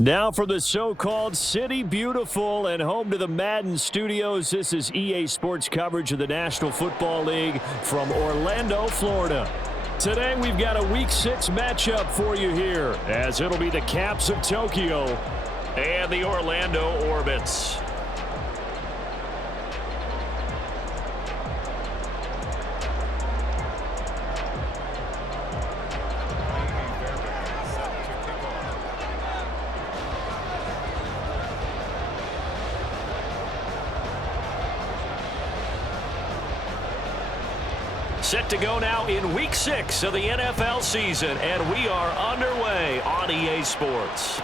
Now for the so-called City Beautiful and home to the Madden Studios. This is EA Sports coverage of the National Football League from Orlando, Florida. Today we've got a Week 6 matchup for you here, as it'll be the Caps of Tokyo and the Orlando Orbits. Set to go now in Week 6 of the NFL season, and we are underway on EA Sports.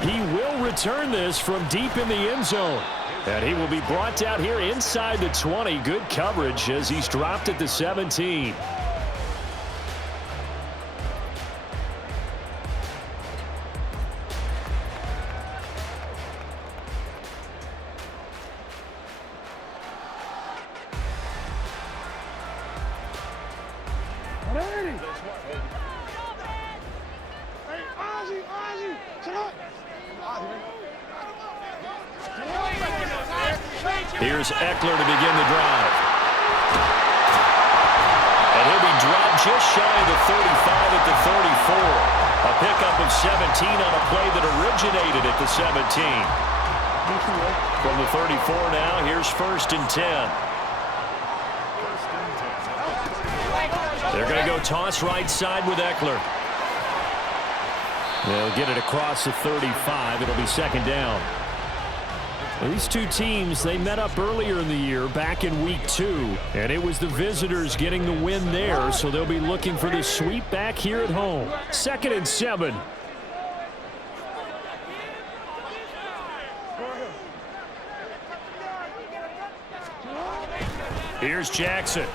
He will return this from deep in the end zone, and he will be brought down here inside the 20. Good coverage as he's dropped at the 17. Here's Eckler to begin the drive. And he'll be dropped just shy of the 35 at the 34. A pickup of 17 on a play that originated at the 17. From the 34 now, here's 1st and 10. They're going to go toss right side with Eckler. They'll get it across the 35. It'll be 2nd down. These two teams, they met up earlier in the year back in Week 2, and it was the visitors getting the win there, so they'll be looking for the sweep back here at home. 2nd and 7. Here's Jackson.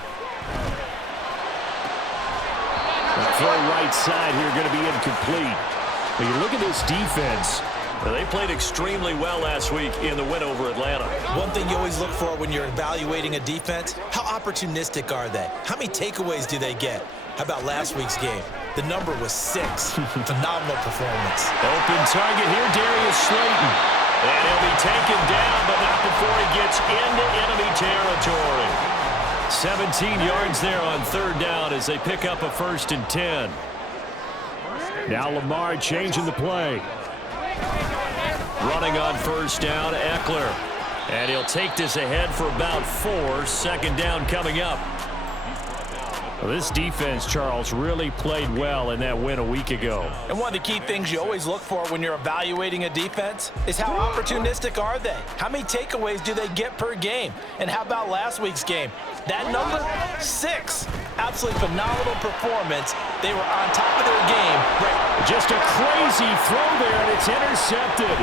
The throw right side here going to be incomplete. But you look at this defense. They played extremely well last week in the win over Atlanta. One thing you always look for when you're evaluating a defense, how opportunistic are they? How many takeaways do they get? How about last week's game? The number was 6. Phenomenal performance. Open target here, Darius Slayton. And he'll be taken down, but not before he gets into enemy territory. 17 yards there on 3rd down as they pick up a 1st and 10. Now Lamar changing the play. Running on 1st down, Eckler. And he'll take this ahead for about 4. 2nd down coming up. Well, this defense, Charles, really played well in that win a week ago. And one of the key things you always look for when you're evaluating a defense is how opportunistic are they? How many takeaways do they get per game? And how about last week's game? That number, 6. Absolutely phenomenal performance. They were on top of their game. Just a crazy throw there, and it's intercepted.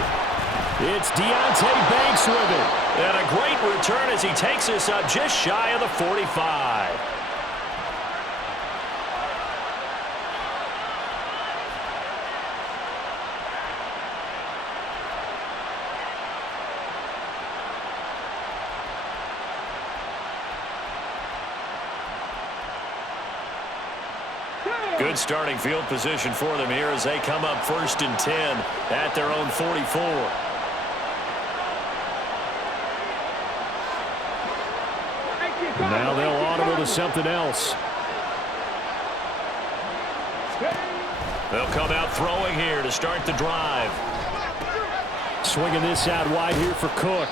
It's Deonte Banks with it. And a great return as he takes us up just shy of the 45. Good starting field position for them here as they come up 1st and 10 at their own 44. Now they'll audible to something else. They'll come out throwing here to start the drive. Swinging this out wide here for Cook.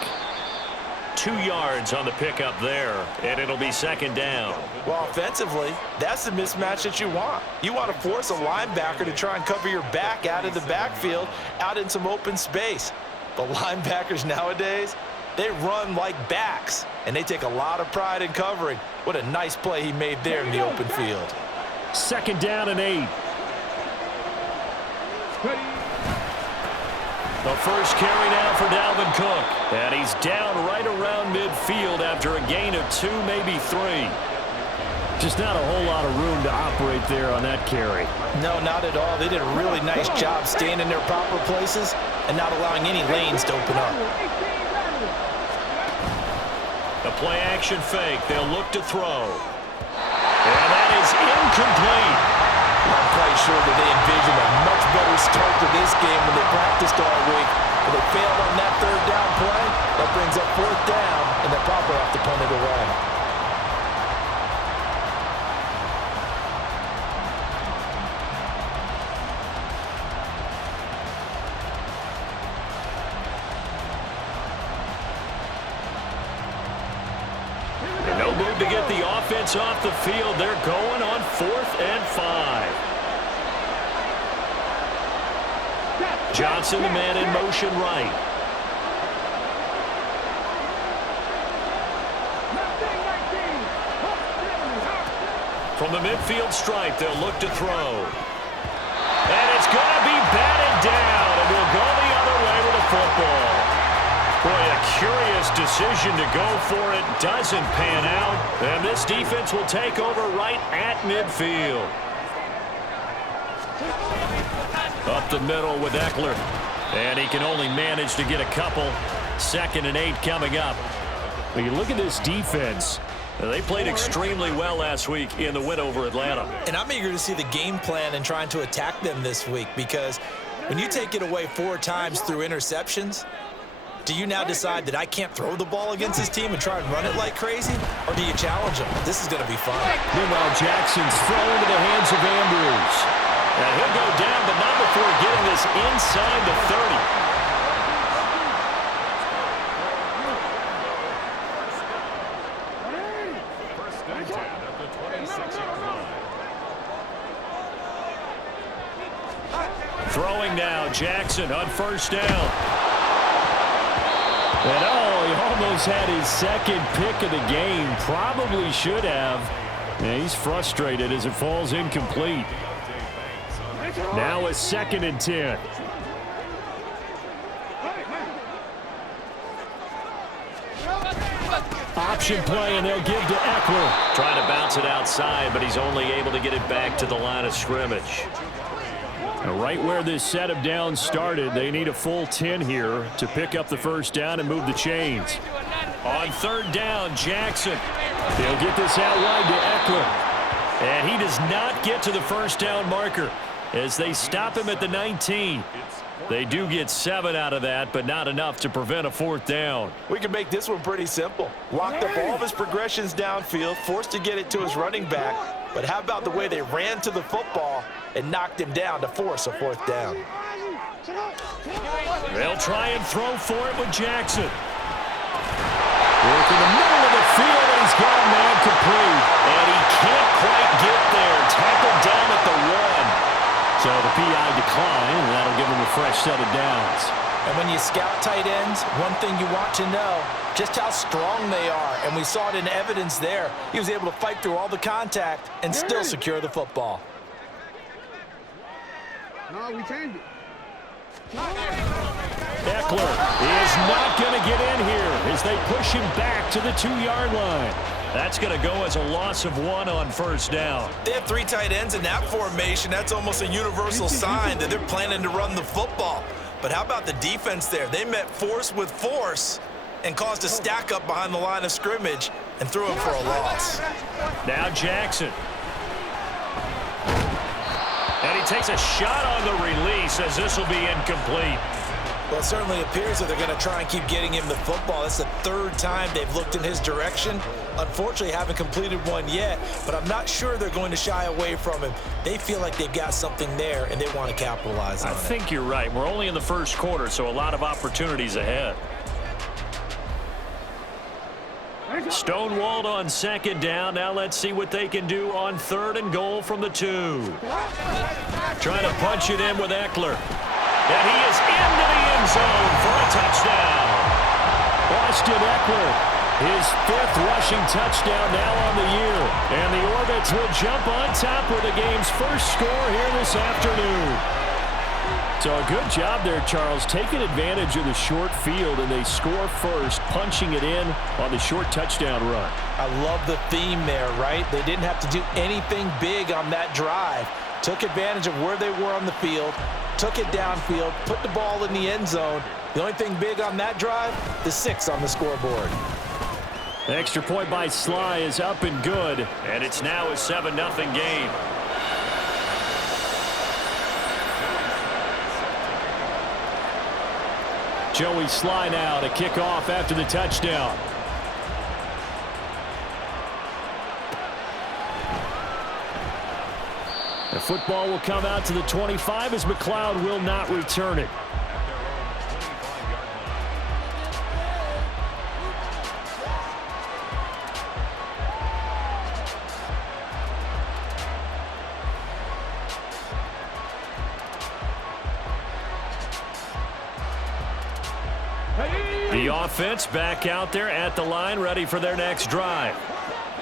2 yards on the pickup there, and it'll be 2nd down. Well, offensively, that's the mismatch that you want. You want to force a linebacker to try and cover your back out of the backfield, out in some open space. The linebackers nowadays, they run like backs, and they take a lot of pride in covering. What a nice play he made there in the open field. 2nd down and 8. The first carry now for Dalvin Cook. And he's down right around midfield after a gain of 2, maybe 3. Just not a whole lot of room to operate there on that carry. No, not at all. They did a really nice job staying in their proper places and not allowing any lanes to open up. The play action fake. They'll look to throw. And that is incomplete. I'm quite sure that they envisioned a much better start to this game when they practiced all week. When they failed on that third down play, that brings up fourth down, and they'll probably have to punt it away. No move to get the offense off the field. They're going on 4th and 5. Johnson, the man in motion right. From the midfield stripe, they'll look to throw. And it's going to be batted down, and we'll go the other way with the football. Boy, a curious decision to go for it. Doesn't pan out. And this defense will take over right at midfield. Up the middle with Eckler. And he can only manage to get a couple. 2nd and 8 coming up. When you look at this defense, they played extremely well last week in the win over Atlanta. And I'm eager to see the game plan and trying to attack them this week, because when you take it away 4 times through interceptions, do you now decide that I can't throw the ball against this team and try and run it like crazy? Or do you challenge them? This is going to be fun. Meanwhile, Jackson's thrown into the hands of Andrews. And he'll go down, but not before getting this inside the 30. Throwing now, Jackson on 1st down. And he almost had his 2nd pick of the game. Probably should have. And he's frustrated as it falls incomplete. Now a 2nd and 10. Option play, and they'll give to Eckler. Trying to bounce it outside, but he's only able to get it back to the line of scrimmage. Now, right where this set of downs started, they need a full 10 here to pick up the 1st down and move the chains. On 3rd down, Jackson. They'll get this out wide to Eckler. And he does not get to the 1st down marker as they stop him at the 19. They do get 7 out of that, but not enough to prevent a 4th down. We can make this one pretty simple. Locked up all of his progressions downfield, forced to get it to his running back. But how about the way they ran to the football and knocked him down to force a 4th down? They'll try and throw for it with Jackson. Work in the middle of the field, and he's got a man complete. And he can't quite get there. Tackled down at the 1. So the PI decline, and that'll give him a fresh set of downs. And when you scout tight ends, one thing you want to know, just how strong they are. And we saw it in evidence there. He was able to fight through all the contact and still secure the football. No, we changed it. Eckler is not going to get in here as they push him back to the 2-yard line. That's going to go as a loss of 1 on 1st down. They have 3 tight ends in that formation. That's almost a universal sign that they're planning to run the football. But how about the defense there? They met force with force and caused a stack up behind the line of scrimmage and threw him for a loss. Now Jackson. And he takes a shot on the release as this will be incomplete. Well, it certainly appears that they're going to try and keep getting him the football. That's the 3rd time they've looked in his direction. Unfortunately, haven't completed one yet, but I'm not sure they're going to shy away from him. They feel like they've got something there, and they want to capitalize on it. I think you're right. We're only in the 1st quarter, so a lot of opportunities ahead. Stonewalled on 2nd down. Now let's see what they can do on 3rd and goal from the 2. Trying to punch it in with Eckler. And he is into the end zone for a touchdown. Austin Eckler, his 5th rushing touchdown now on the year. And the Orbits will jump on top with the game's first score here this afternoon. So a good job there, Charles, taking advantage of the short field, and they score first, punching it in on the short touchdown run. I love the theme there, right? They didn't have to do anything big on that drive. Took advantage of where they were on the field, took it downfield, put the ball in the end zone. The only thing big on that drive, the 6 on the scoreboard. The extra point by Sly is up and good, and it's now a 7-0 game. Joey Sly now to kick off after the touchdown. The football will come out to the 25 as McLeod will not return it. The offense back out there at the line, ready for their next drive.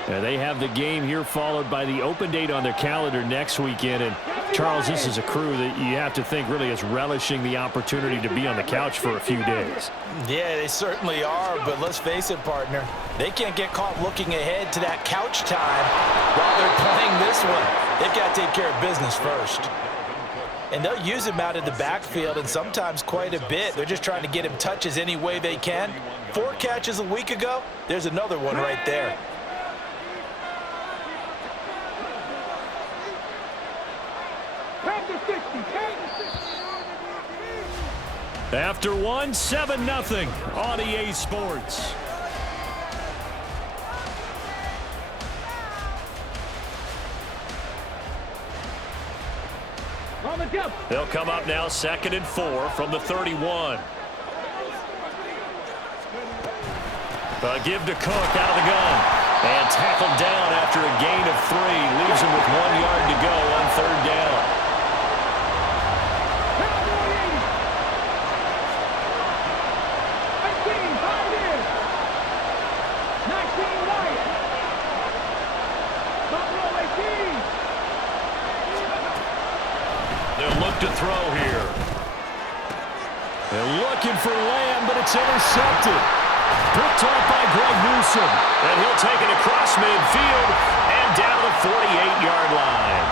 They have the game here followed by the open date on their calendar next weekend. And Charles, this is a crew that you have to think really is relishing the opportunity to be on the couch for a few days. Yeah, they certainly are, but let's face it, partner. They can't get caught looking ahead to that couch time while they're playing this one. They've got to take care of business first. And they'll use him out of the backfield, and sometimes quite a bit. They're just trying to get him touches any way they can. 4 catches a week ago, there's another one right there. After one, 7-0 on EA Sports. They'll come up now 2nd and 4 from the 31. Give to Cook out of the gun. And tackled down after a gain of 3. Leaves him with 1 yard to go on 3rd down. To throw here. They're looking for Lamb, but it's intercepted. Picked off by Greg Newsome. And he'll take it across midfield and down the 48-yard line.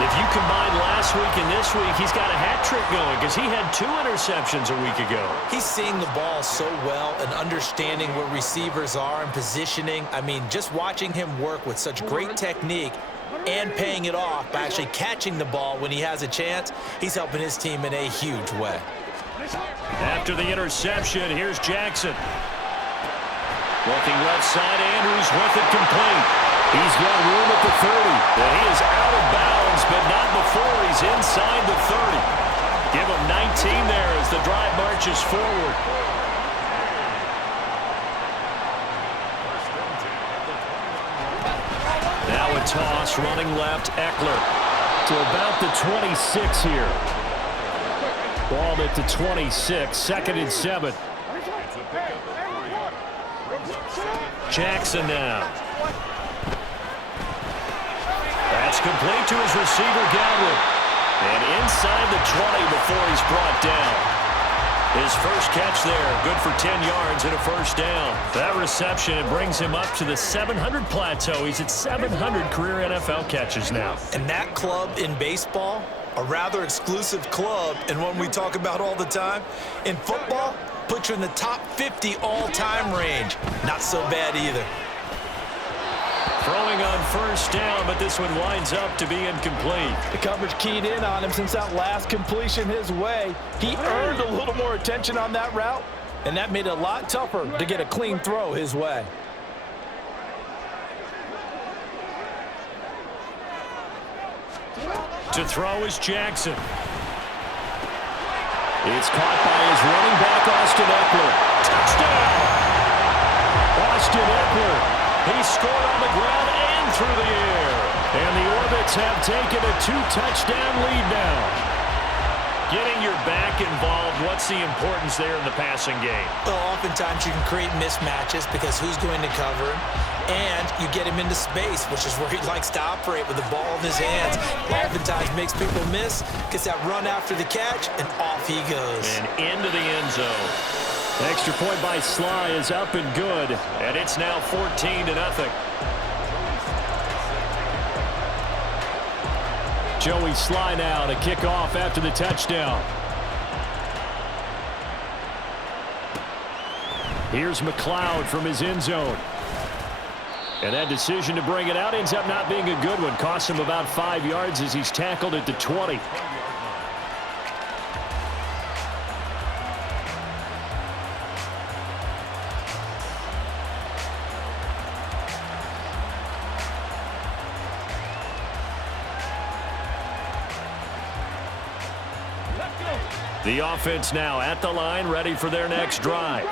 If you combine last week and this week, he's got a hat trick going because he had 2 interceptions a week ago. He's seeing the ball so well and understanding where receivers are and positioning. I mean, just watching him work with such great technique and paying it off by actually catching the ball when he has a chance, he's helping his team in a huge way. After the interception, here's Jackson. Looking left side, Andrews with it complete. He's got room at the 30. And he is out of bounds, but not before he's inside the 30. Give him 19 there as the drive marches forward. Now a toss, running left, Eckler to about the 26 here. Ball at the 26, 2nd and 7. Jackson now. That's complete to his receiver, Godwin. And inside the 20 before he's brought down. His first catch there, good for 10 yards and a first down. That reception brings him up to the 700 plateau. He's at 700 career NFL catches now. And that club in baseball, a rather exclusive club and one we talk about all the time. In football, puts you in the top 50 all-time range. Not so bad either. Throwing on first down, but this one winds up to be incomplete. The coverage keyed in on him since that last completion his way. He earned a little more attention on that route, and that made it a lot tougher to get a clean throw his way. To throw is Jackson. It's caught by his running back, Austin Eckler. Touchdown! Austin Eckler. He scored on the ground and through the air. And the Orbits have taken a 2-touchdown lead now. Getting your back involved, what's the importance there in the passing game? Well, oftentimes you can create mismatches because who's going to cover him? And you get him into space, which is where he likes to operate with the ball in his hands. Oftentimes makes people miss, gets that run after the catch, and off he goes. And into the end zone. Extra point by Sly is up and good, and it's now 14-0. Joey Sly now to kick off after the touchdown. Here's McLeod from his end zone. And that decision to bring it out ends up not being a good one. Costs him about 5 yards as he's tackled at the 20. The offense now at the line, ready for their next drive.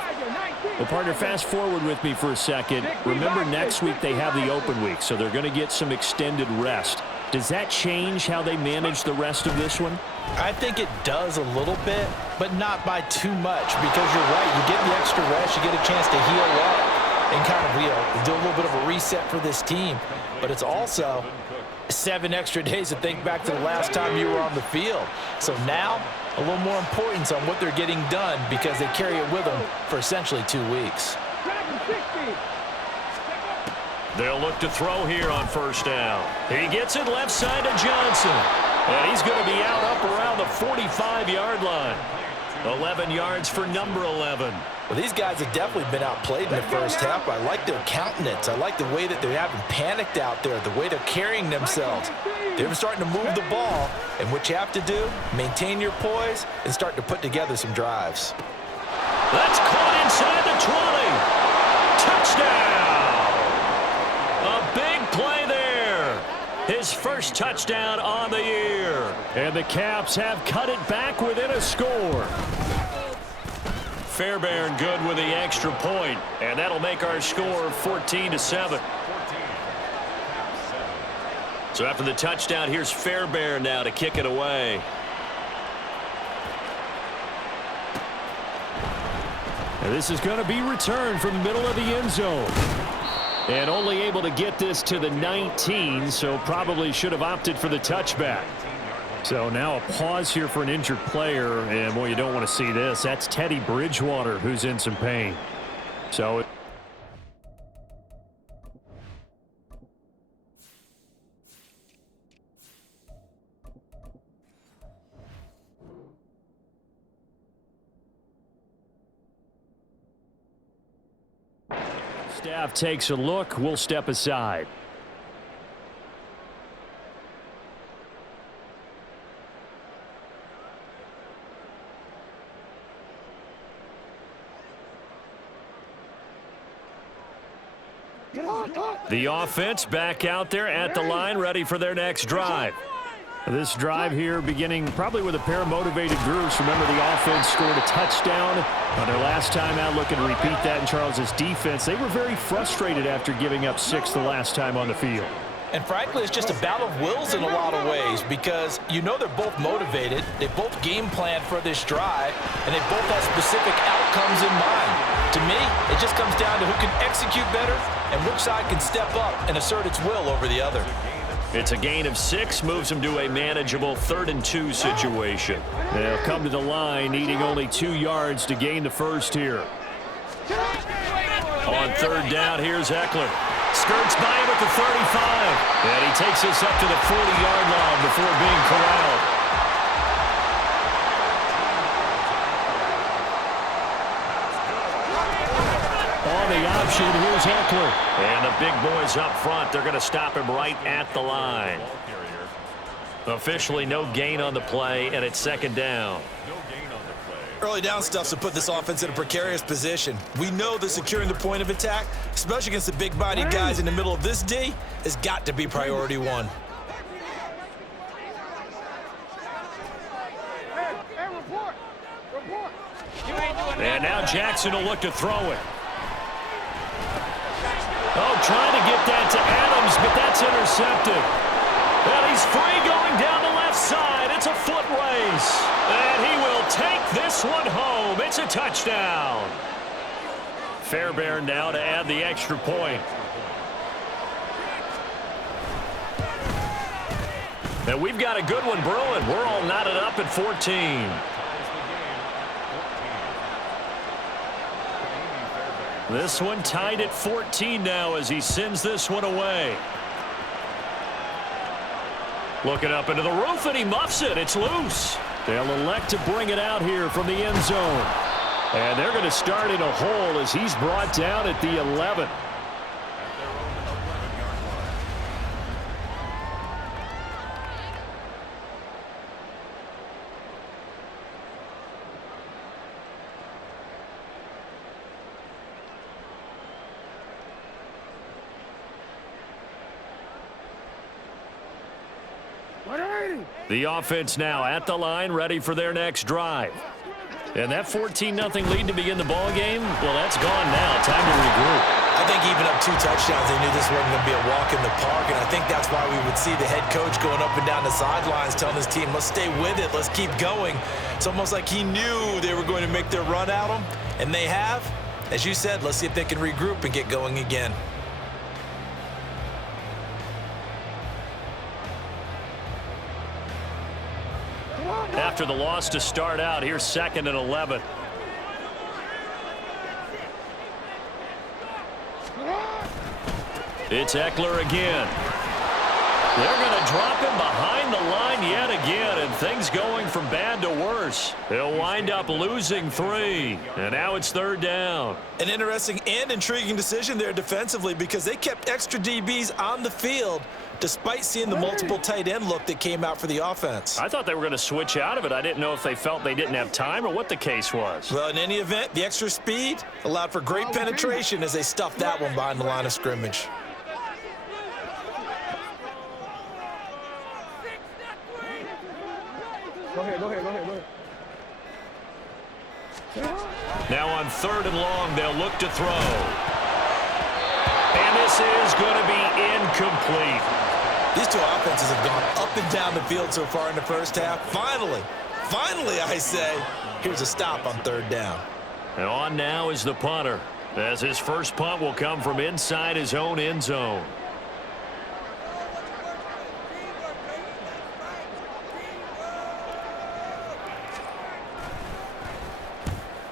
Well, partner, fast forward with me for a second. Remember, next week they have the open week, so they're going to get some extended rest. Does that change how they manage the rest of this one? I think it does a little bit, but not by too much, because you're right. You get the extra rest, you get a chance to heal up and kind of, do a little bit of a reset for this team. But it's also 7 extra days to think back to the last time you were on the field. So now, a little more importance on what they're getting done because they carry it with them for essentially 2 weeks. They'll look to throw here on first down. He gets it left side to Johnson. And he's going to be out up around the 45-yard line. 11 yards for number 11. Well, these guys have definitely been outplayed in the first half. I like their countenance. I like the way that they haven't panicked out there, the way they're carrying themselves. They're starting to move the ball, and what you have to do, maintain your poise and start to put together some drives. That's caught inside the 20. Touchdown! A big play there. His first touchdown on the year. And the Caps have cut it back within a score. Fairbairn good with the extra point, and that'll make our score 14-7. So after the touchdown, here's Fairbairn now to kick it away. And this is going to be returned from the middle of the end zone. And only able to get this to the 19, so probably should have opted for the touchback. So now a pause here for an injured player, and boy, you don't want to see this. That's Teddy Bridgewater who's in some pain. So staff takes a look. We'll step aside. The offense back out there at the line, ready for their next drive. This drive here beginning probably with a pair of motivated groups. Remember, the offense scored a touchdown on their last time out. Looking to repeat that in Charles's defense. They were very frustrated after giving up 6 the last time on the field. And frankly, it's just a battle of wills in a lot of ways because they're both motivated. They both game planned for this drive, and they both have specific outcomes in mind. To me, it just comes down to who can execute better and which side can step up and assert its will over the other. It's a gain of 6, moves them to a manageable 3rd and 2 situation. They'll come to the line, needing only 2 yards to gain the first here. On 3rd down, here's Eckler. Skirts by him at the 35. And he takes us up to the 40-yard line before being corralled. On the option, here's Eckler. And the big boys up front, they're going to stop him right at the line. Officially no gain on the play, and it's 2nd down. Early down stuff to put this offense in a precarious position. We know that securing the point of attack, especially against the big-bodied guys in the middle of this D, has got to be priority 1. And now Jackson will look to throw it. Oh, trying to get that to Adams, but that's intercepted. And he's free going down the left side. It's a foot race. And he will take this one home. It's a touchdown. Fairbairn now to add the extra point. And we've got a good one brewing. We're all knotted up at 14. This one tied at 14 now as he sends this one away. Looking up into the roof, and he muffs it. It's loose. They'll elect to bring it out here from the end zone. And they're going to start in a hole as he's brought down at the 11. The offense now at the line, ready for their next drive. And that 14-0 lead to begin the ball game, well, that's gone now. Time to regroup. I think even up 2 touchdowns, they knew this wasn't going to be a walk in the park, and I think that's why we would see the head coach going up and down the sidelines telling his team, let's stay with it, let's keep going. It's almost like he knew they were going to make their run at him, and they have. As you said, let's see if they can regroup and get going again. After the loss to start out, here's 2nd and 11. It's Eckler again. They're going to drop him behind the line yet again, and things going from bad to worse. They'll wind up losing 3, and now it's 3rd down. An interesting and intriguing decision there defensively because they kept extra DBs on the field despite seeing the multiple tight end look that came out for the offense. I thought they were going to switch out of it. I didn't know if they felt they didn't have time or what the case was. Well, in any event, the extra speed allowed for great penetration as they stuffed that one behind the line of scrimmage. Go ahead. Now on 3rd and long, they'll look to throw. And this is going to be incomplete. These two offenses have gone up and down the field so far in the first half. Finally, I say, here's a stop on 3rd down. And on now is the punter, as his first punt will come from inside his own end zone.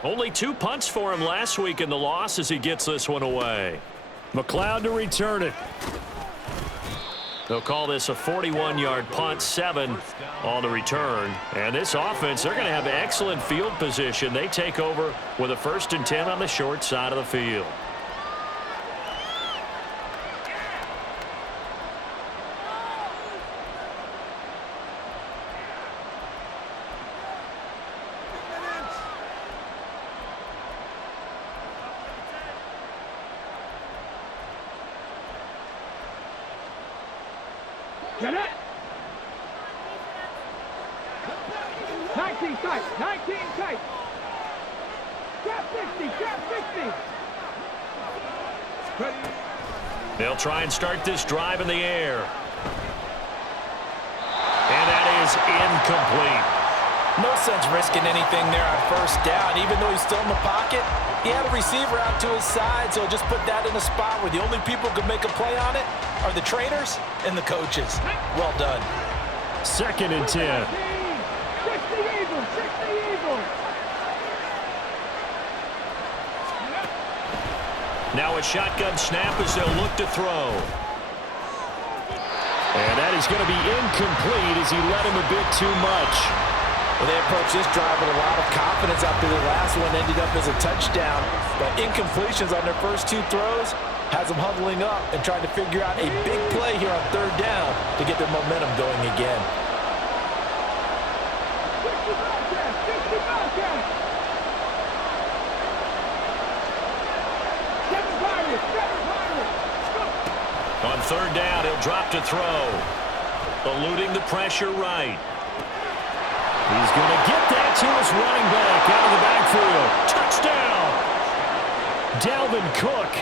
Only 2 punts for him last week in the loss as he gets this one away. McLeod to return it. They'll call this a 41-yard punt, 7 on the return. And this offense, they're going to have excellent field position. They take over with a 1st and 10 on the short side of the field. Get it! 19 tight, 19 tight. Trap 60. Ready. They'll try and start this drive in the air. And that is incomplete. No sense risking anything there on 1st down. Even though he's still in the pocket, he had a receiver out to his side, so just put that in a spot where the only people who could make a play on it are the trainers and the coaches. Well done. 2nd and 10. 60 Eagles. Now a shotgun snap as they'll look to throw. And that is going to be incomplete as he led him a bit too much. Well, they approached this drive with a lot of confidence after the last one ended up as a touchdown. But incompletions on their first 2 throws has them huddling up and trying to figure out a big play here on 3rd down to get their momentum going again. 60 Bobcats. 7 Pirates. On 3rd down, he'll drop to throw. Eluding the pressure right. He's going to get that to his running back out of the backfield. Touchdown! Dalvin Cook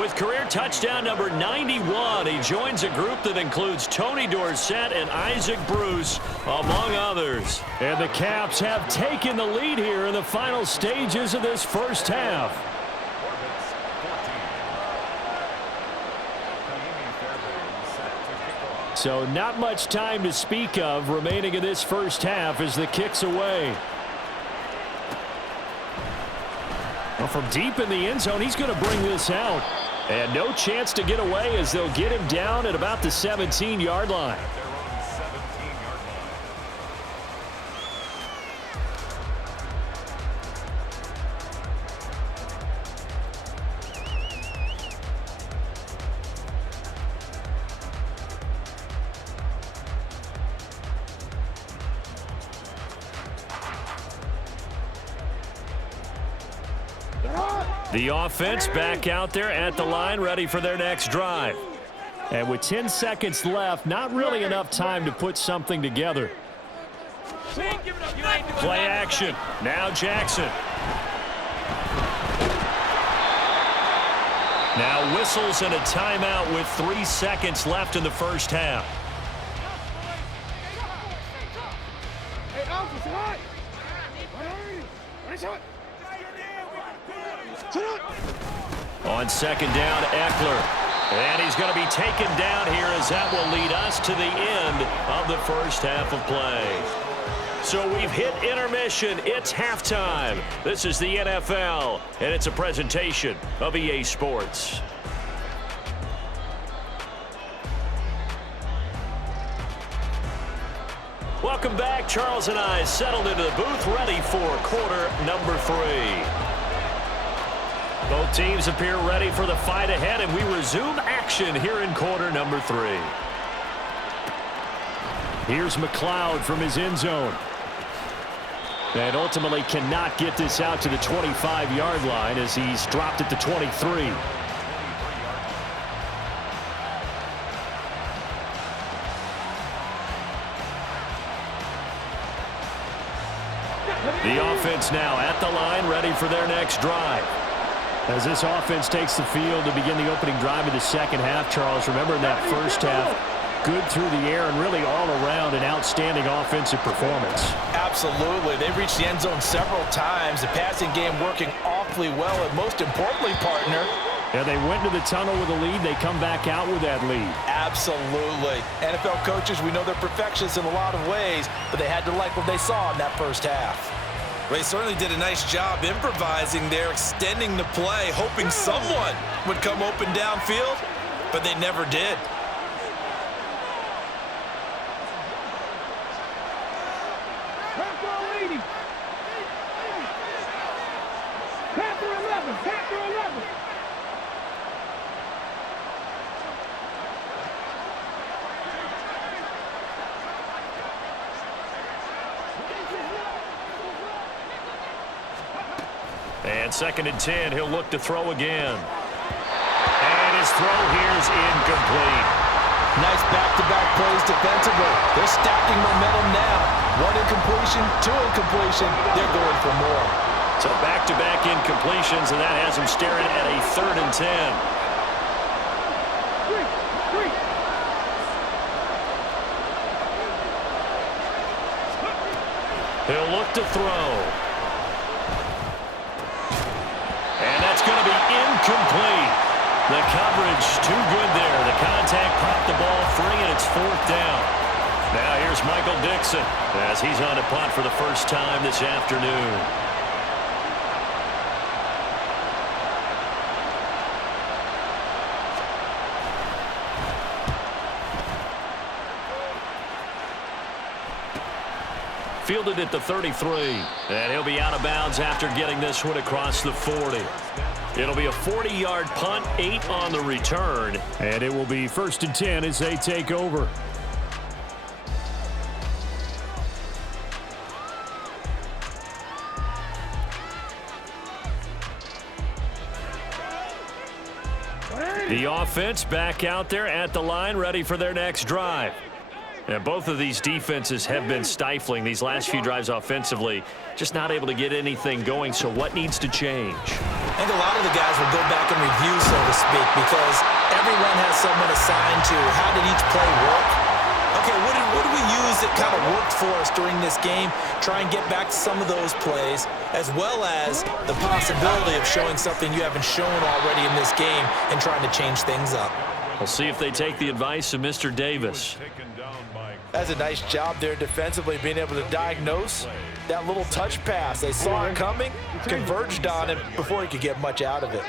with career touchdown number 91. He joins a group that includes Tony Dorsett and Isaac Bruce, among others. And the Caps have taken the lead here in the final stages of this first half. So not much time to speak of remaining in this first half as the kick's away. Well, from deep in the end zone, he's going to bring this out. And no chance to get away as they'll get him down at about the 17-yard line. The offense back out there at the line, ready for their next drive. And with 10 seconds left, not really enough time to put something together. Play action. Now Jackson. Now whistles and a timeout with 3 seconds left in the first half. On second down, Eckler. And he's going to be taken down here as that will lead us to the end of the first half of play. So we've hit intermission. It's halftime. This is the NFL, and it's a presentation of EA Sports. Welcome back. Charles and I settled into the booth, ready for quarter number 3. Both teams appear ready for the fight ahead, and we resume action here in quarter number 3. Here's McLeod from his end zone. And ultimately cannot get this out to the 25-yard line as he's dropped at the 23. The offense now at the line, ready for their next drive. As this offense takes the field to begin the opening drive of the second half, Charles, remember in that first half, good through the air and really all around an outstanding offensive performance. Absolutely. They reached the end zone several times. The passing game working awfully well, and most importantly, partner, yeah, they went to the tunnel with a lead. They come back out with that lead. Absolutely. NFL coaches, we know they're perfectionists in a lot of ways, but they had to like what they saw in that first half. They certainly did a nice job improvising there, extending the play, hoping someone would come open downfield, but they never did. Panther leading. Panther 11. Panther 11. And second and 10, he'll look to throw again. And his throw here's incomplete. Nice back-to-back plays defensively. They're stacking momentum now. 1 incompletion, 2 incompletion. They're going for more. So back-to-back incompletions, and that has him staring at a 3rd and 10. He'll look to throw. And that's going to be incomplete. The coverage too good there. The contact popped the ball free, and it's 4th down. Now here's Michael Dixon as he's on to punt for the first time this afternoon. Fielded at the 33, and he'll be out of bounds after getting this one across the 40. It'll be a 40-yard punt, 8 on the return, and it will be 1st and 10 as they take over. The offense back out there at the line, ready for their next drive. And both of these defenses have been stifling these last few drives offensively, just not able to get anything going. So what needs to change? I think a lot of the guys will go back and review, so to speak, because everyone has someone assigned to how did each play work. Okay, what did we use that kind of worked for us during this game? Try and get back to some of those plays, as well as the possibility of showing something you haven't shown already in this game and trying to change things up. We'll see if they take the advice of Mr. Davis. That's a nice job there defensively, being able to diagnose that little touch pass. They saw it coming, converged on it before he could get much out of it.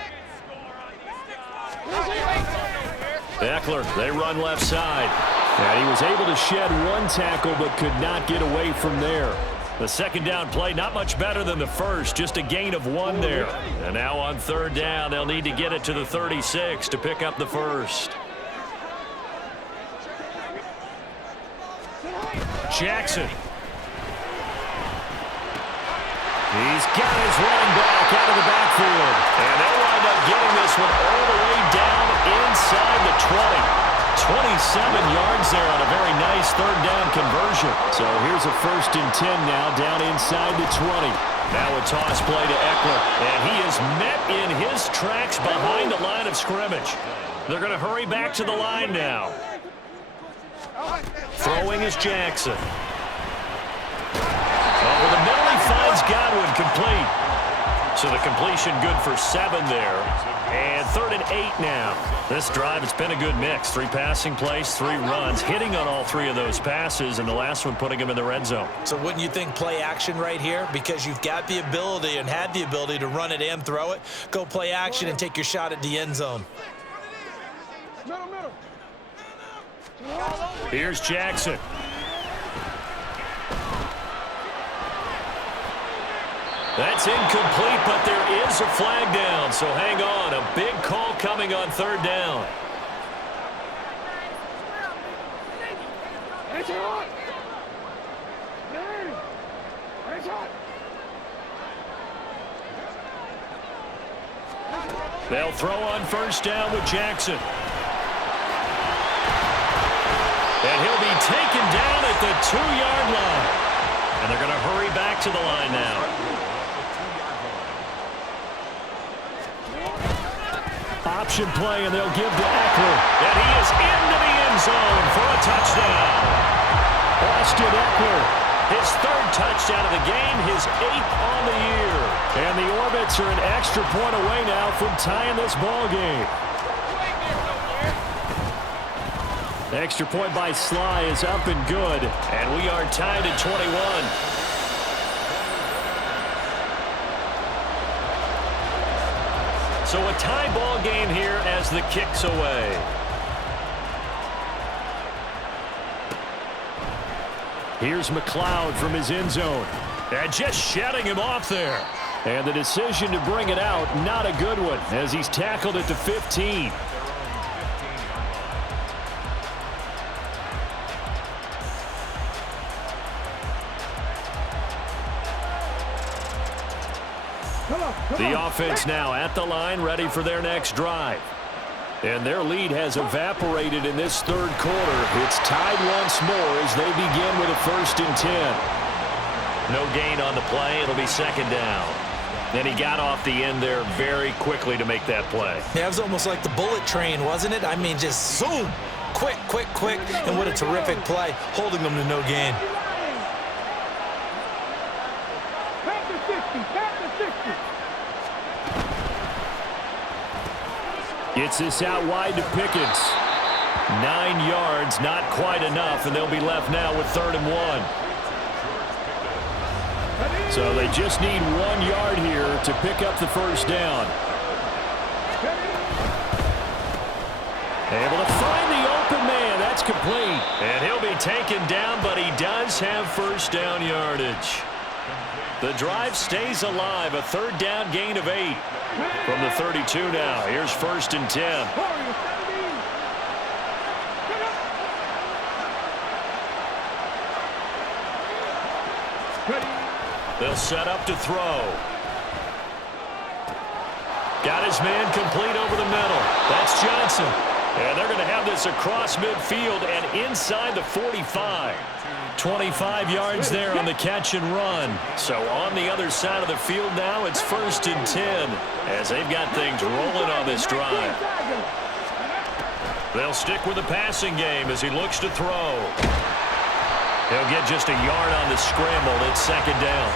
Eckler, they run left side. And he was able to shed 1 tackle but could not get away from there. The second down play, not much better than the first, just a gain of 1 there. And now on 3rd down, they'll need to get it to the 36 to pick up the first. Jackson. He's got his running back out of the backfield. And they'll wind up getting this one all the way down inside the 20. 27 yards there on a very nice third down conversion. So here's a 1st and 10 now down inside the 20. Now a toss play to Eckler, and he is met in his tracks behind the line of scrimmage. They're going to hurry back to the line now. Throwing is Jackson. Over the middle, he finds Godwin, complete. So the completion good for 7 there. And 3rd and 8 now. This drive, it's been a good mix. 3 passing plays, 3 runs, hitting on all 3 of those passes, and the last one putting him in the red zone. So wouldn't you think play action right here? Because you've got the ability and had the ability to run it and throw it. Go play action and take your shot at the end zone. Here's Jackson. That's incomplete, but there is a flag down, so hang on. A big call coming on 3rd down. They'll throw on 1st down with Jackson. And he'll be taken down at the 2-yard line. And they're going to hurry back to the line now. Option play, and they'll give to Eckler. And he is into the end zone for a touchdown. Austin Eckler, his 3rd touchdown of the game, his 8th on the year. And the Orbits are an extra point away now from tying this ball game. The extra point by Sly is up and good, and we are tied at 21. So a tie ball game here as the kick's away. Here's McLeod from his end zone. And just shutting him off there. And the decision to bring it out, not a good one, as he's tackled at the 15. The offense now at the line, ready for their next drive. And their lead has evaporated in this 3rd quarter. It's tied once more as they begin with a 1st and 10. No gain on the play. It'll be 2nd down. And he got off the end there very quickly to make that play. Yeah, it was almost like the bullet train, wasn't it? I mean, just zoom. Quick, quick, quick. And what a terrific play, holding them to no gain. Back to 60, back to 60. Gets this out wide to Pickens. 9 yards, not quite enough, and they'll be left now with 3rd and 1. So they just need 1 yard here to pick up the 1st down. Able to find the open man. That's complete. And he'll be taken down, but he does have 1st down yardage. The drive stays alive. A 3rd down gain of 8. From the 32 now. Here's 1st and 10. They'll set up to throw. Got his man complete over the middle. That's Johnson. And they're going to have this across midfield and inside the 45. 25 yards there on the catch and run. So on the other side of the field now, it's 1st and 10 as they've got things rolling on this drive. They'll stick with the passing game as he looks to throw. He'll get just a yard on the scramble. It's 2nd down.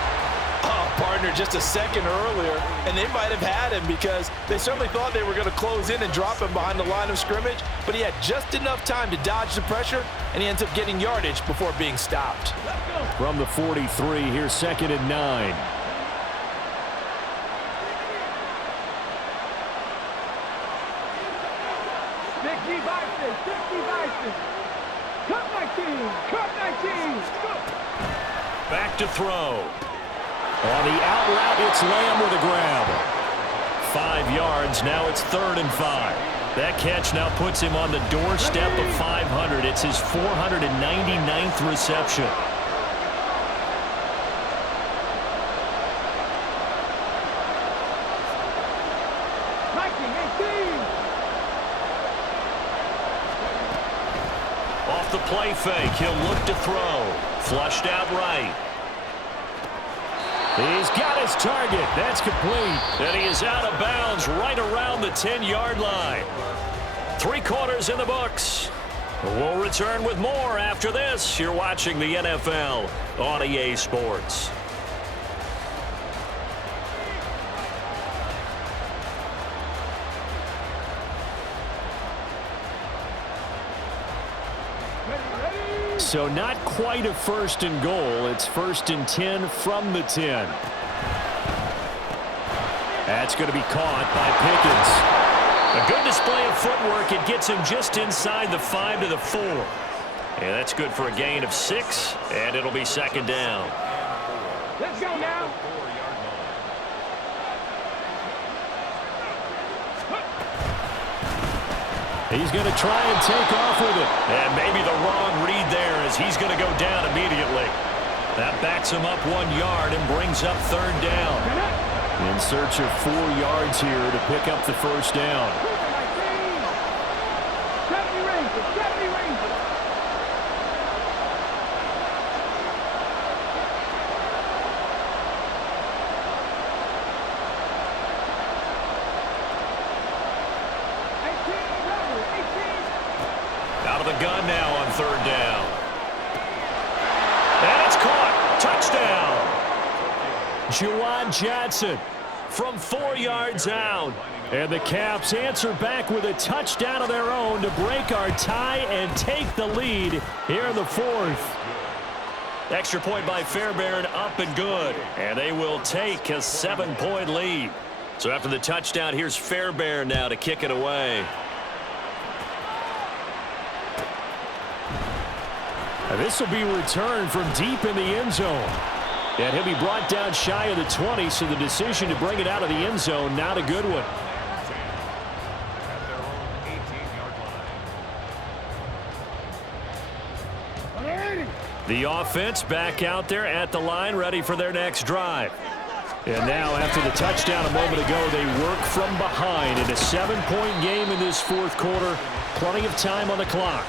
Oh, partner, just a second earlier, and they might have had him because they certainly thought they were going to close in and drop him behind the line of scrimmage, but he had just enough time to dodge the pressure, and he ends up getting yardage before being stopped. From the 43, here's 2nd and 9. Back to throw. On the out route, it's Lamb with a grab. 5 yards, now it's 3rd and 5. That catch now puts him on the doorstep of 500. It's his 499th reception. off the play fake. He'll look to throw. Flushed out right. He's got his target. That's complete. And he is out of bounds right around the 10-yard line. 3 quarters in the books. We'll return with more after this. You're watching the NFL on EA Sports. So not quite a 1st and goal. It's 1st and 10 from the 10. That's going to be caught by Pickens. A good display of footwork. It gets him just inside the 5 to the 4. And that's good for a gain of 6, and it'll be 2nd down. Let's go now. He's going to try and take off with it. And maybe the wrong read there as he's going to go down immediately. That backs him up 1 yard and brings up 3rd down. In search of 4 yards here to pick up the 1st down. 70 Rangers, 70 Rangers. Out of the gun now on 3rd down. And it's caught. Touchdown. Juwan Johnson from 4 yards out. And the Caps answer back with a touchdown of their own to break our tie and take the lead here in the 4th. Extra point by Fairbairn, up and good. And they will take a 7-point lead. So after the touchdown, here's Fairbairn now to kick it away. This will be returned from deep in the end zone. And he'll be brought down shy of the 20, so the decision to bring it out of the end zone, not a good one. The offense back out there at the line, ready for their next drive. And now, after the touchdown a moment ago, they work from behind in a 7-point game in this 4th quarter. Plenty of time on the clock.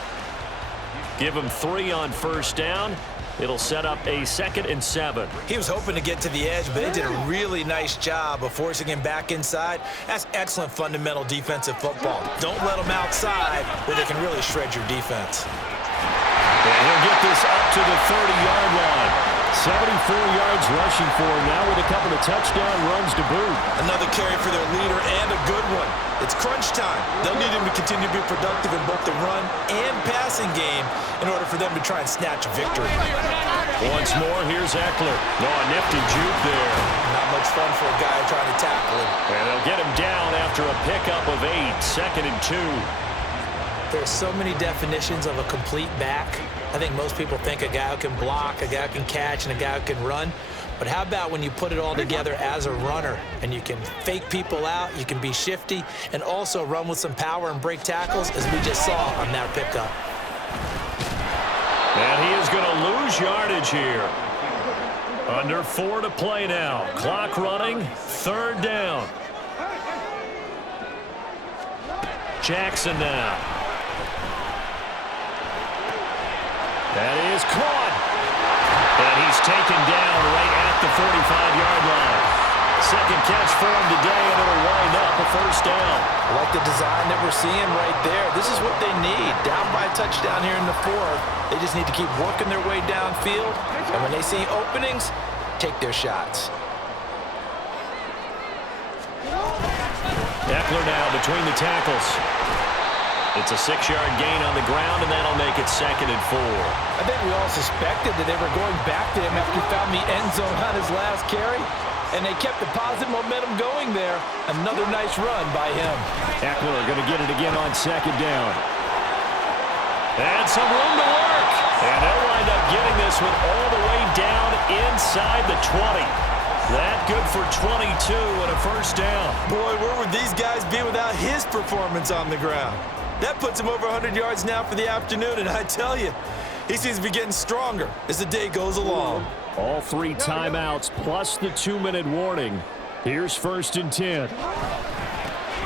Give him 3 on 1st down. It'll set up a 2nd and 7. He was hoping to get to the edge, but they did a really nice job of forcing him back inside. That's excellent fundamental defensive football. Don't let them outside where they can really shred your defense. And he'll get this up to the 30-yard line. 74 yards rushing for him now with a couple of touchdown runs to boot. Another carry for their leader and a good one. It's crunch time. They'll need him to continue to be productive in both the run and passing game in order for them to try and snatch a victory. Once more, here's Eckler. No, a nifty juke there. Not much fun for a guy trying to tackle him. And they'll get him down after a pickup of 8, 2nd and 2. There's so many definitions of a complete back. I think most people think a guy who can block, a guy who can catch, and a guy who can run. But how about when you put it all together as a runner and you can fake people out, you can be shifty, and also run with some power and break tackles, as we just saw on that pickup. And he is going to lose yardage here. Under 4 to play now. Clock running, 3rd down. Jackson now. That is caught. And he's taken down right at the 45-yard line. 2nd catch for him today, and it'll wind up a 1st down. I like the design that we're seeing right there. This is what they need. Down by a touchdown here in the 4th. They just need to keep working their way downfield. And when they see openings, take their shots. Eckler now between the tackles. It's a 6-yard gain on the ground, and that'll make it 2nd and 4. I think we all suspected that they were going back to him after he found the end zone on his last carry, and they kept the positive momentum going there. Another nice run by him. Eckler going to get it again on 2nd down. And some room to work. And they'll wind up getting this one all the way down inside the 20. That good for 22 and a 1st down. Boy, where would these guys be without his performance on the ground? That puts him over 100 yards now for the afternoon, and I tell you, he seems to be getting stronger as the day goes along. All 3 timeouts plus the 2-minute warning. Here's 1st and 10.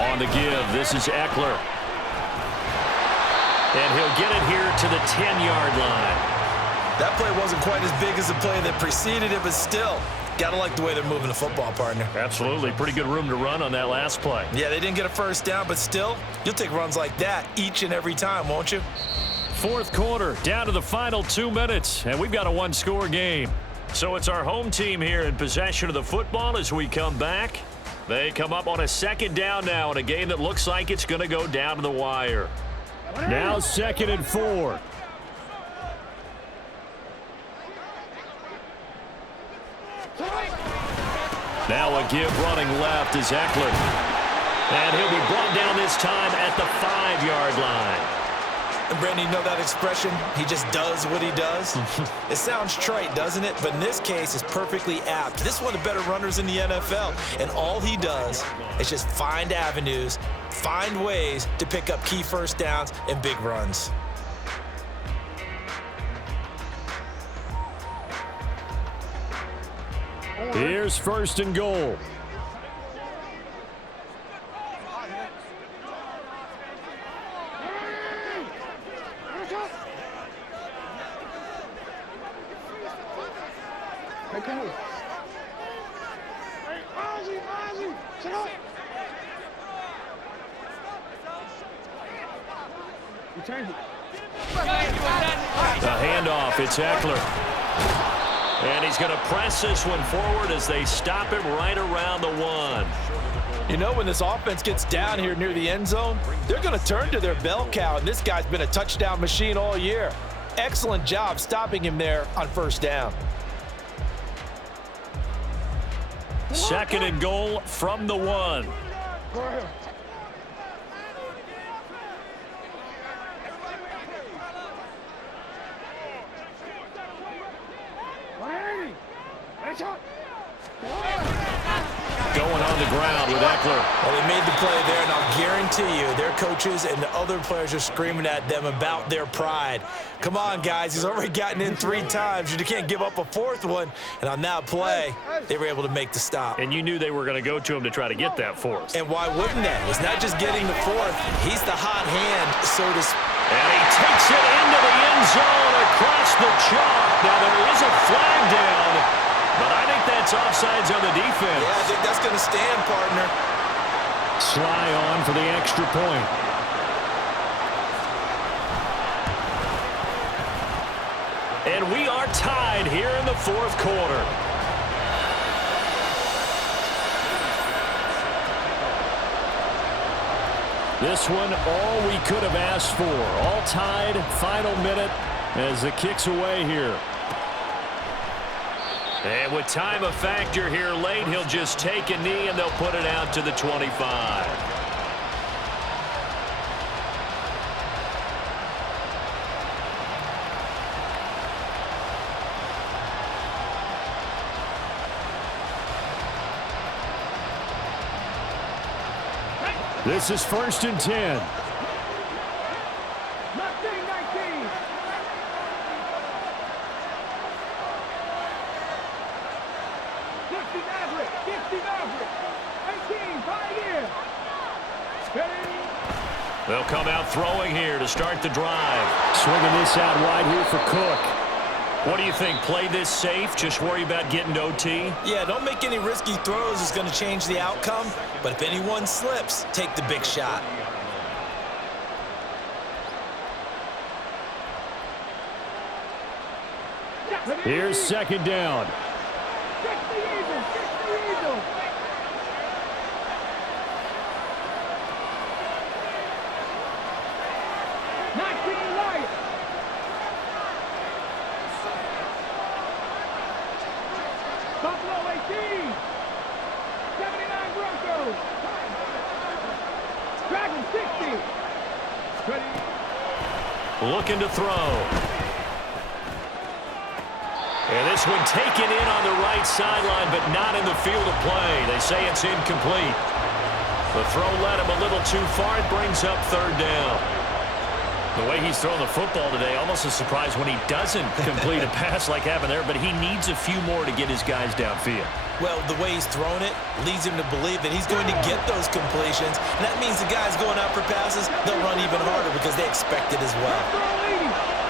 On the give, this is Eckler. And he'll get it here to the 10-yard line. That play wasn't quite as big as the play that preceded it, but still, gotta like the way they're moving the football, partner. Absolutely. Pretty good room to run on that last play. Yeah, they didn't get a first down, but still, you'll take runs like that each and every time, won't you? Fourth quarter, down to the final 2 minutes, and we've got a one-score game. So it's our home team here in possession of the football as we come back. They come up on a second down now in a game that looks like it's going to go down to the wire. Now 2nd and 4. Now a give running left is Eckler. And he'll be brought down this time at the 5-yard line. And Brandon, you know that expression? He just does what he does? It sounds trite, doesn't it? But in this case, it's perfectly apt. This is one of the better runners in the NFL. And all he does is just find avenues, find ways to pick up key first downs and big runs. Here's 1st and goal. The handoff, it's Eckler. And he's going to press this one forward as they stop him right around the 1. You know, when this offense gets down here near the end zone, they're going to turn to their bell cow, and this guy's been a touchdown machine all year. Excellent job stopping him there on 1st down. 2nd and goal from the 1. Going on the ground with Eckler. Well, they made the play there, and I'll guarantee you their coaches and the other players are screaming at them about their pride. Come on, guys. He's already gotten in 3 times. You can't give up a 4th one. And on that play, they were able to make the stop. And you knew they were going to go to him to try to get that 4th. And why wouldn't they? It's not just getting the 4th. He's the hot hand, so to speak. And he takes it into the end zone across the chalk. Now, there is a flag down, but I think that's offsides on the defense. Yeah, I think that's going to stand, partner. Sly on for the extra point. And we are tied here in the 4th quarter. This one, all we could have asked for. All tied, final minute as the kick's away here. And with time a factor here late, he'll just take a knee and they'll put it out to the 25. This is 1st and 10. They'll come out throwing here to start the drive. Swinging this out wide here for Cook. What do you think? Play this safe? Just worry about getting to OT? Yeah, don't make any risky throws. It's going to change the outcome. But if anyone slips, take the big shot. Here's 2nd down. Buffalo 18. 79 Broncos. Dragon 60. Ready. Looking to throw. And this one taken in on the right sideline, but not in the field of play. They say it's incomplete. The throw led him a little too far. It brings up 3rd down. The way he's throwing the football today, almost a surprise when he doesn't complete a pass like happened there, but he needs a few more to get his guys downfield. Well, the way he's thrown it leads him to believe that he's going to get those completions, and that means the guys going out for passes, they'll run even harder because they expect it as well.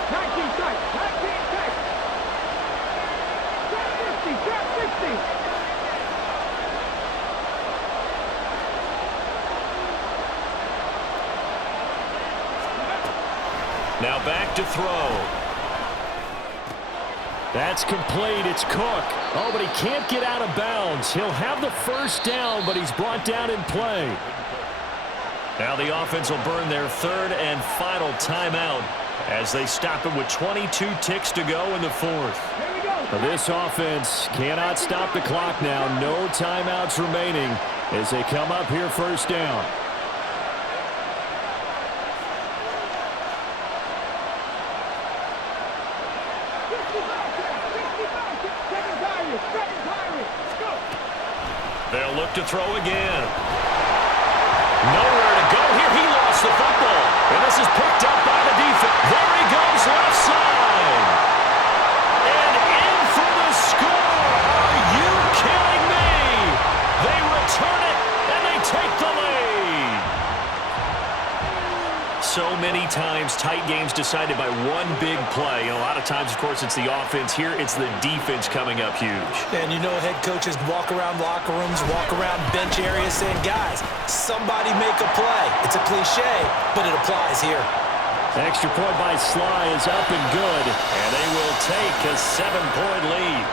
19 tight, 19 tight. 50, 60. Now back to throw. That's complete. It's Cook. Oh, but he can't get out of bounds. He'll have the first down, but he's brought down in play. Now the offense will burn their third and final timeout as they stop it with 22 ticks to go in the fourth. This offense cannot stop the clock now. No timeouts remaining as they come up here first down. They'll look to throw again. Nowhere to go here. He lost the football. And this is picked up by the defense. There he goes, left side. And in for the score. Are you kidding me? They return it, and they take the lead. So many times, tight games decided by one big play. And a lot of times, of course, it's the offense. Here, it's the defense coming up huge. And you know head coaches walk around locker rooms, walk around bench areas saying, guys, somebody make a play. It's a cliche, but it applies here. Extra point by Sly is up and good, and they will take a 7-point lead.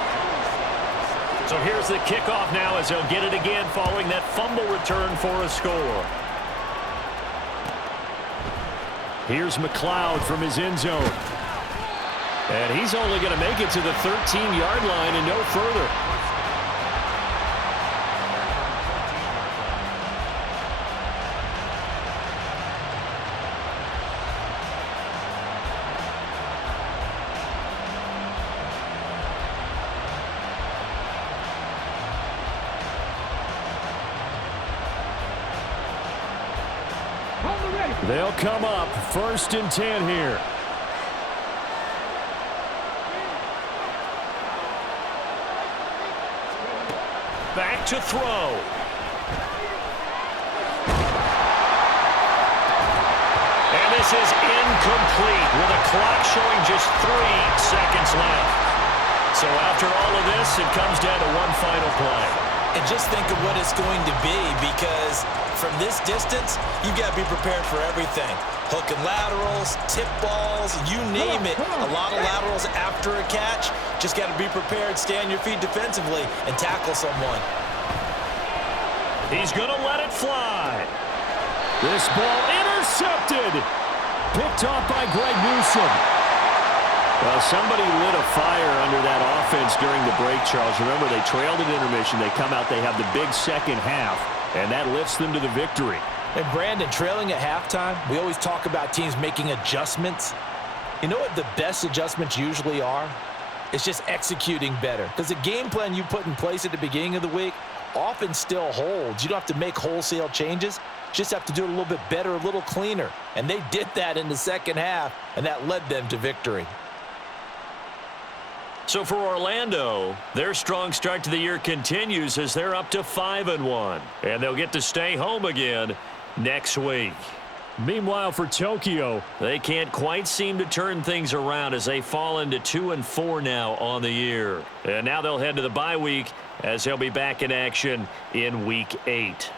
So here's the kickoff now as they'll get it again following that fumble return for a score. Here's McLeod from his end zone. And he's only going to make it to the 13-yard line and no further. They'll come up 1st and 10 here. Back to throw. And this is incomplete with a clock showing just 3 seconds left. So after all of this, it comes down to one final play. And just think of what it's going to be, because from this distance, you've got to be prepared for everything. Hook and laterals, tip balls, you name it. A lot of laterals after a catch. Just got to be prepared, stay on your feet defensively, and tackle someone. He's going to let it fly. This ball intercepted. Picked off by Greg Newsome. Well, somebody lit a fire under that offense during the break, Charles. Remember, they trailed at intermission. They come out, they have the big second half, and that lifts them to the victory. And Brandon, trailing at halftime, we always talk about teams making adjustments. You know what the best adjustments usually are? It's just executing better. Because the game plan you put in place at the beginning of the week often still holds. You don't have to make wholesale changes. Just have to do it a little bit better, a little cleaner. And they did that in the second half, and that led them to victory. So for Orlando, their strong start to the year continues as they're up to 5-1. And they'll get to stay home again next week. Meanwhile, for Tokyo, they can't quite seem to turn things around as they fall into 2-4 now on the year. And now they'll head to the bye week as they'll be back in action in Week 8.